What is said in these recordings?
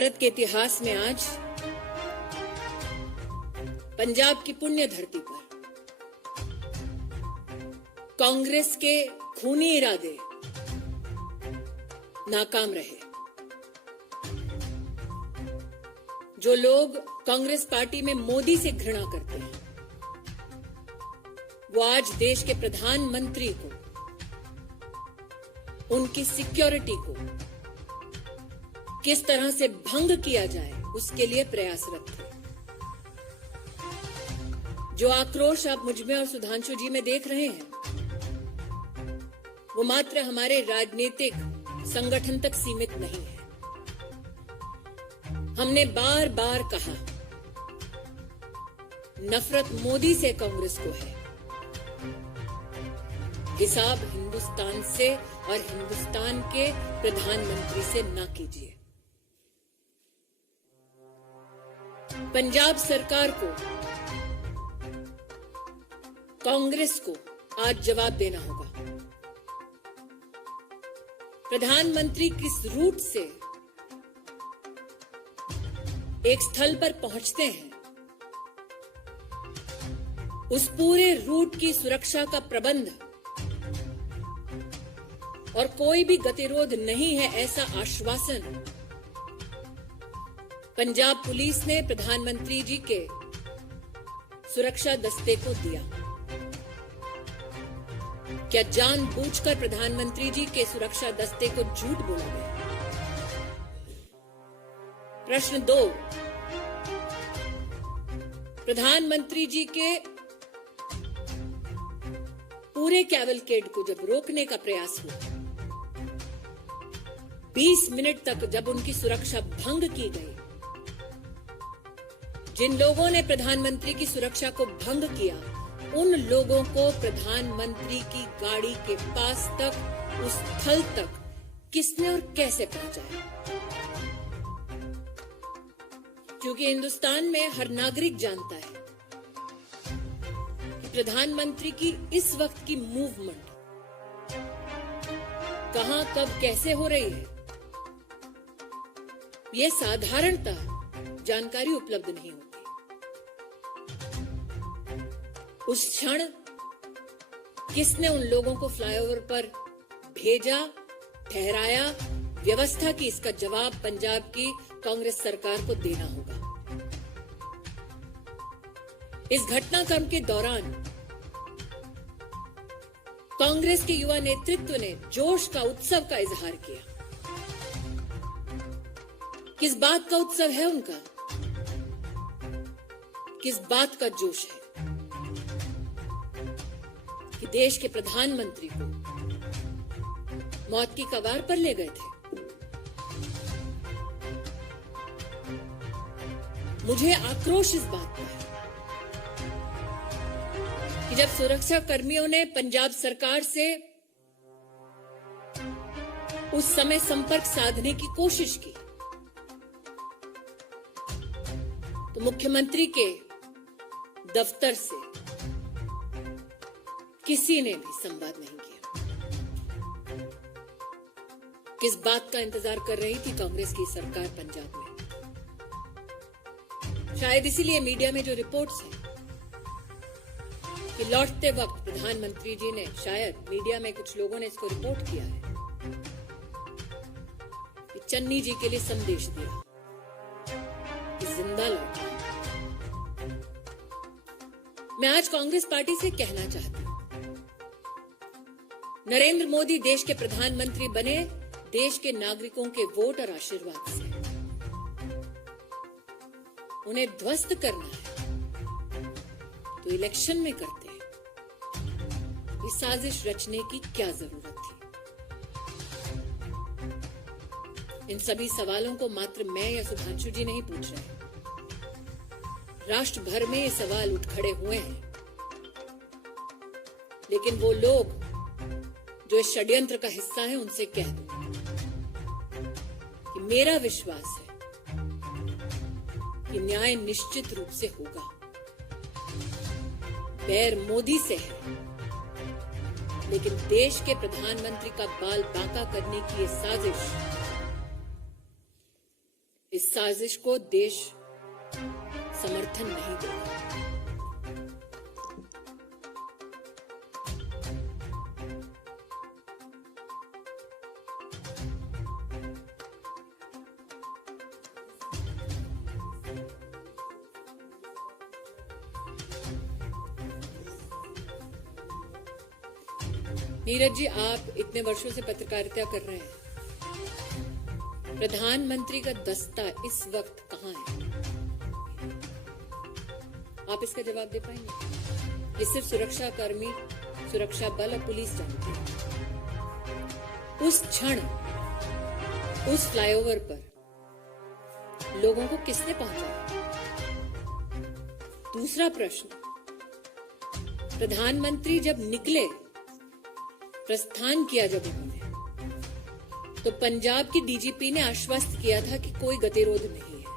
भारत के इतिहास में आज पंजाब की पुण्य धरती पर कांग्रेस के खूनी इरादे नाकाम रहे। जो लोग कांग्रेस पार्टी में मोदी से घृणा करते हैं, वो आज देश के प्रधानमंत्री को, उनकी सिक्योरिटी को किस तरह से भंग किया जाए उसके लिए प्रयासरत थे। जो आक्रोश आप मुझमें और सुधांशु जी में देख रहे हैं, वो मात्र हमारे राजनीतिक संगठन तक सीमित नहीं है। हमने बार बार कहा, नफरत मोदी से कांग्रेस को है, हिसाब हिंदुस्तान से और हिंदुस्तान के प्रधानमंत्री से ना कीजिए। पंजाब सरकार को, कांग्रेस को आज जवाब देना होगा। प्रधानमंत्री किस रूट से एक स्थल पर पहुंचते हैं, उस पूरे रूट की सुरक्षा का प्रबंध और कोई भी गतिरोध नहीं है, ऐसा आश्वासन पंजाब पुलिस ने प्रधानमंत्री जी के सुरक्षा दस्ते को दिया। क्या जानबूझकर प्रधानमंत्री जी के सुरक्षा दस्ते को झूठ बोला गया? प्रश्न 2, प्रधानमंत्री जी के पूरे कैवलकेड को जब रोकने का प्रयास हुआ, 20 मिनट तक जब उनकी सुरक्षा भंग की गई, जिन लोगों ने प्रधानमंत्री की सुरक्षा को भंग किया, उन लोगों को प्रधानमंत्री की गाड़ी के पास तक, उस स्थल तक किसने और कैसे पहुंचाया? क्योंकि हिंदुस्तान में हर नागरिक जानता है कि प्रधानमंत्री की इस वक्त की मूवमेंट कहां, कब, कैसे हो रही है, यह साधारणतः जानकारी उपलब्ध नहीं होती। उस क्षण किसने उन लोगों को फ्लाईओवर पर भेजा, ठहराया, व्यवस्था की, इसका जवाब पंजाब की कांग्रेस सरकार को देना होगा। इस घटनाक्रम के दौरान कांग्रेस के युवा नेतृत्व ने जोश का, उत्सव का इजहार किया। किस बात का उत्सव है उनका? किस बात का जोश है कि देश के प्रधानमंत्री को मौत की कगार पर ले गए थे। मुझे आक्रोश इस बात पर है कि जब सुरक्षा कर्मियों ने पंजाब सरकार से उस समय संपर्क साधने की कोशिश की, तो मुख्यमंत्री के दफ्तर से किसी ने भी संवाद नहीं किया। किस बात का इंतजार कर रही थी कांग्रेस की सरकार पंजाब में? शायद इसीलिए मीडिया में जो रिपोर्ट्स हैं कि लौटते वक्त प्रधानमंत्री जी ने, शायद मीडिया में कुछ लोगों ने इसको रिपोर्ट किया है कि चन्नी जी के लिए संदेश दिया कि जिंदा लौटा। मैं आज कांग्रेस पार्टी से कहना चाहती हूं, नरेंद्र मोदी देश के प्रधानमंत्री बने देश के नागरिकों के वोट और आशीर्वाद से। उन्हें ध्वस्त करना है तो इलेक्शन में करते हैं। इस साजिश रचने की क्या जरूरत थी? इन सभी सवालों को मात्र मैं या सुधांशु जी नहीं पूछ रहे, राष्ट्र भर में ये सवाल उठ खड़े हुए हैं। लेकिन वो लोग जो इस षड्यंत्र का हिस्सा है, उनसे कह दो कि मेरा विश्वास है कि न्याय निश्चित रूप से होगा। बैर मोदी से है, लेकिन देश के प्रधानमंत्री का बाल बांका करने की ये साजिश इस साजिश को देश समर्थन नहीं देगा। नीरज जी, आप इतने वर्षों से पत्रकारिता कर रहे हैं, प्रधानमंत्री का दस्ता इस वक्त कहां है? आप इसका जवाब दे पाएंगे? ये सिर्फ सुरक्षा कर्मी, सुरक्षा बल और पुलिस जानते हैं। उस क्षण उस फ्लाईओवर पर लोगों को किसने पहुंचाया? दूसरा प्रश्न, प्रधानमंत्री जब निकले, प्रस्थान किया जब उन्होंने, तो पंजाब की डीजीपी ने आश्वस्त किया था कि कोई गतिरोध नहीं है।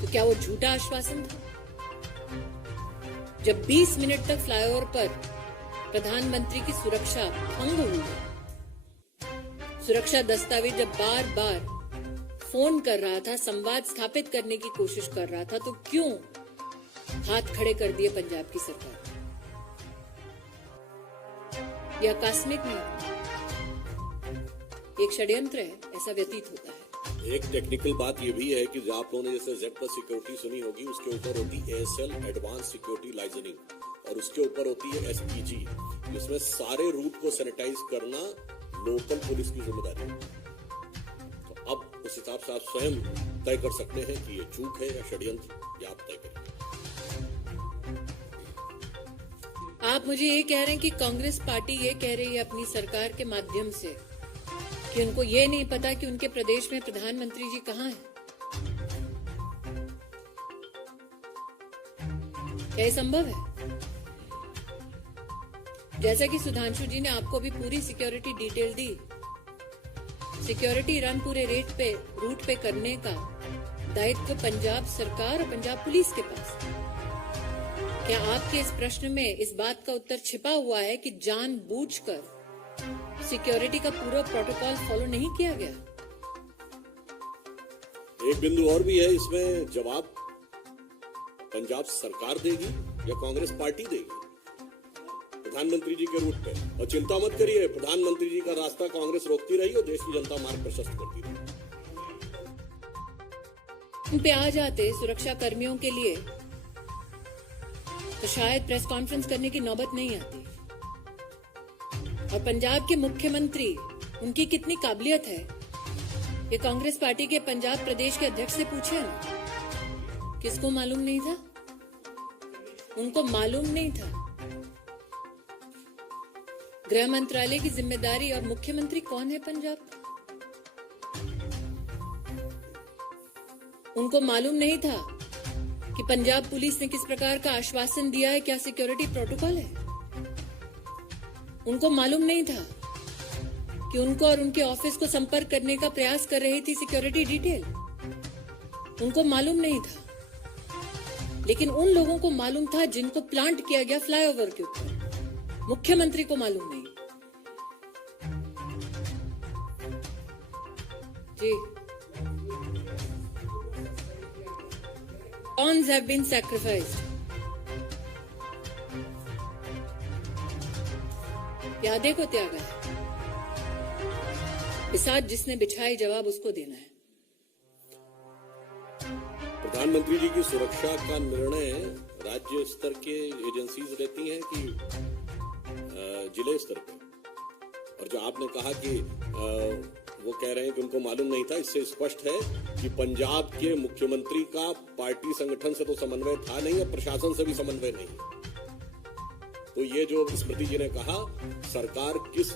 तो क्या वो झूठा आश्वासन था? जब 20 मिनट तक फ्लाईओवर पर प्रधानमंत्री की सुरक्षा भंग हुई, सुरक्षा दस्तावेज जब बार बार फोन कर रहा था, संवाद स्थापित करने की कोशिश कर रहा था, तो क्यों हाथ खड़े कर दिए पंजाब की सरकार? यह आकस्मिक नहीं, एक षड्यंत्र है, ऐसा व्यतीत होता है। एक टेक्निकल बात यह भी है कि आप लोगों ने जैसे जेड प्लस सिक्योरिटी सुनी होगी, उसके ऊपर होती है एएसएल एडवांस सिक्योरिटी लाइजनिंग और उसके ऊपर होती है एसपीजी, जिसमें सारे रूट को सैनिटाइज करना लोकल पुलिस की जिम्मेदारी है। तो अब उस हिसाब से आप स्वयं तय कर सकते हैं कि ये चूक है या षड्यंत्र, या आप तय करें। आप मुझे ये कह रहे हैं कि कांग्रेस पार्टी ये कह रही है अपनी सरकार के माध्यम से कि उनको ये नहीं पता कि उनके प्रदेश में प्रधानमंत्री जी कहां हैं? क्या ये संभव है? जैसा कि सुधांशु जी ने आपको भी पूरी सिक्योरिटी डिटेल दी, सिक्योरिटी रन पूरे रूट पे करने का दायित्व पंजाब सरकार और पंजाब पुलिस के पास। क्या आपके इस प्रश्न में इस बात का उत्तर छिपा हुआ है कि जानबूझकर सिक्योरिटी का पूरा प्रोटोकॉल फॉलो नहीं किया गया? एक बिंदु और भी है इसमें, जवाब पंजाब सरकार देगी या कांग्रेस पार्टी देगी प्रधानमंत्री जी के रूट पे। और चिंता मत करिए, प्रधानमंत्री जी का रास्ता कांग्रेस रोकती रही और देश की जनता मार्ग प्रशस्त करती रही। उन पे आ जाते सुरक्षा कर्मियों के लिए तो शायद प्रेस कॉन्फ्रेंस करने की नौबत नहीं आती। और पंजाब के मुख्यमंत्री, उनकी कितनी काबिलियत है, ये कांग्रेस पार्टी के पंजाब प्रदेश के अध्यक्ष से पूछे ना। किसको मालूम नहीं था? उनको मालूम नहीं था। गृह मंत्रालय की जिम्मेदारी और मुख्यमंत्री कौन है पंजाब? उनको मालूम नहीं था कि पंजाब पुलिस ने किस प्रकार का आश्वासन दिया है, क्या सिक्योरिटी प्रोटोकॉल है? उनको मालूम नहीं था कि उनको और उनके ऑफिस को संपर्क करने का प्रयास कर रही थी सिक्योरिटी डिटेल? उनको मालूम नहीं था। लेकिन उन लोगों को मालूम था जिनको प्लांट किया गया फ्लाईओवर के ऊपर। मुख्यमंत्री को मालूम नहीं। जी, pawns have been sacrificed. यादें को त्यागा है। बिसात जिसने बिछाई, जवाब उसको देना है। प्रधानमंत्री जी की सुरक्षा का निर्णय राज्य स्तर के एजेंसीज रहती हैं कि जिले स्तर पे? और जो आपने कहा कि वो कह रहे हैं कि उनको मालूम नहीं था, इससे स्पष्ट है कि पंजाब के मुख्यमंत्री का पार्टी संगठन से तो समन्वय था नहीं और प्रशासन से भी समन्वय नहीं। तो ये जो स्मृति जी ने कहा, सरकार किस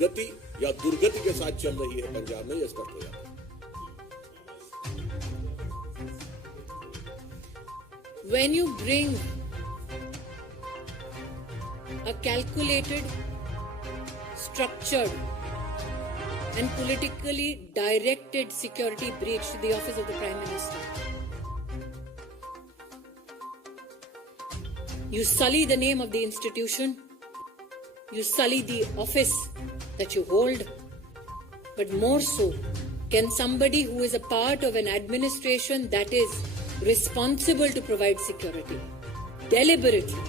गति या दुर्गति के साथ चल रही है पंजाब में, यह स्पष्ट हो जाता है। When you bring a calculated, structured and politically directed security breach to the office of the Prime Minister, you sully the name of the institution, you sully the office that you hold, but more so, can somebody who is a part of an administration that is responsible to provide security deliberately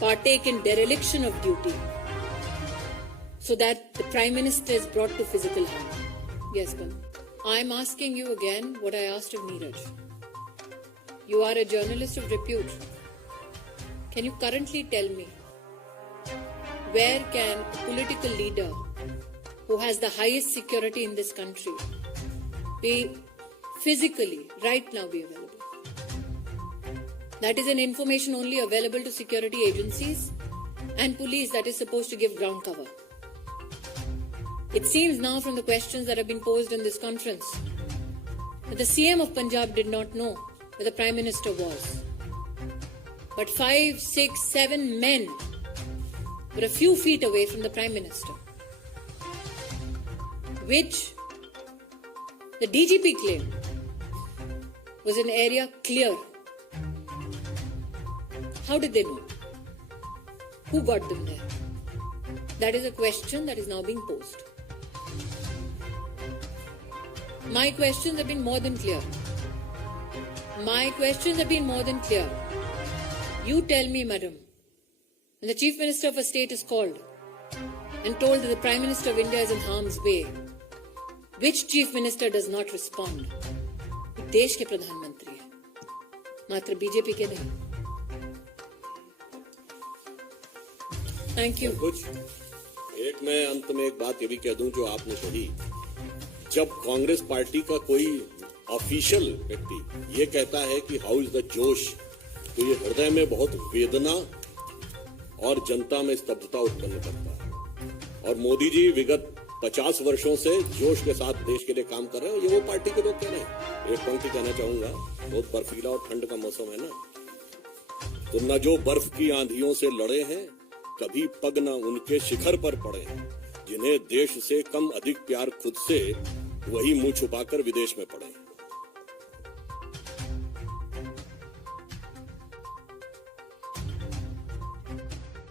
partake in dereliction of duty so that the Prime Minister is brought to physical harm? Yes, ma'am. I'm asking you again what I asked of Neeraj. You are a journalist of repute. Can you currently tell me where can a political leader who has the highest security in this country be physically right now be available? That is an information only available to security agencies and police that is supposed to give ground cover. It seems now from the questions that have been posed in this conference that the CM of Punjab did not know where the Prime Minister was. But 5, 6, 7 men were a few feet away from the Prime Minister, which the DGP claimed was an area clear. How did they know? Who got them there? That is a question that is now being posed. My questions have been more than clear. You tell me, madam, when the Chief Minister of a state is called and told that the Prime Minister of India is in harm's way, which Chief Minister does not respond? देश के प्रधानमंत्री है, मात्र BJP के नहीं. Thank you. कुछ एक मैं अंत में एक बात ये भी कह दूं जो आपने कही. जब कांग्रेस पार्टी का कोई ऑफिशियल व्यक्ति ये कहता है कि हाउ इज द जोश, तो ये हृदय में बहुत वेदना और जनता में स्तब्धता उत्पन्न करता है. और मोदी जी विगत 50 वर्षों से जोश के साथ देश के लिए काम कर रहे हैं. ये वो पार्टी के लोग कह रहे हैं. एक पंक्ति कहना चाहूंगा, बहुत बर्फीला और ठंड का मौसम है ना, तो न जो बर्फ की आंधियों से लड़े हैं, कभी पग न उनके शिखर पर पड़े हैं. जिन्हें देश से कम अधिक प्यार खुद से, वही मुंह छुपाकर विदेश में पड़े हैं.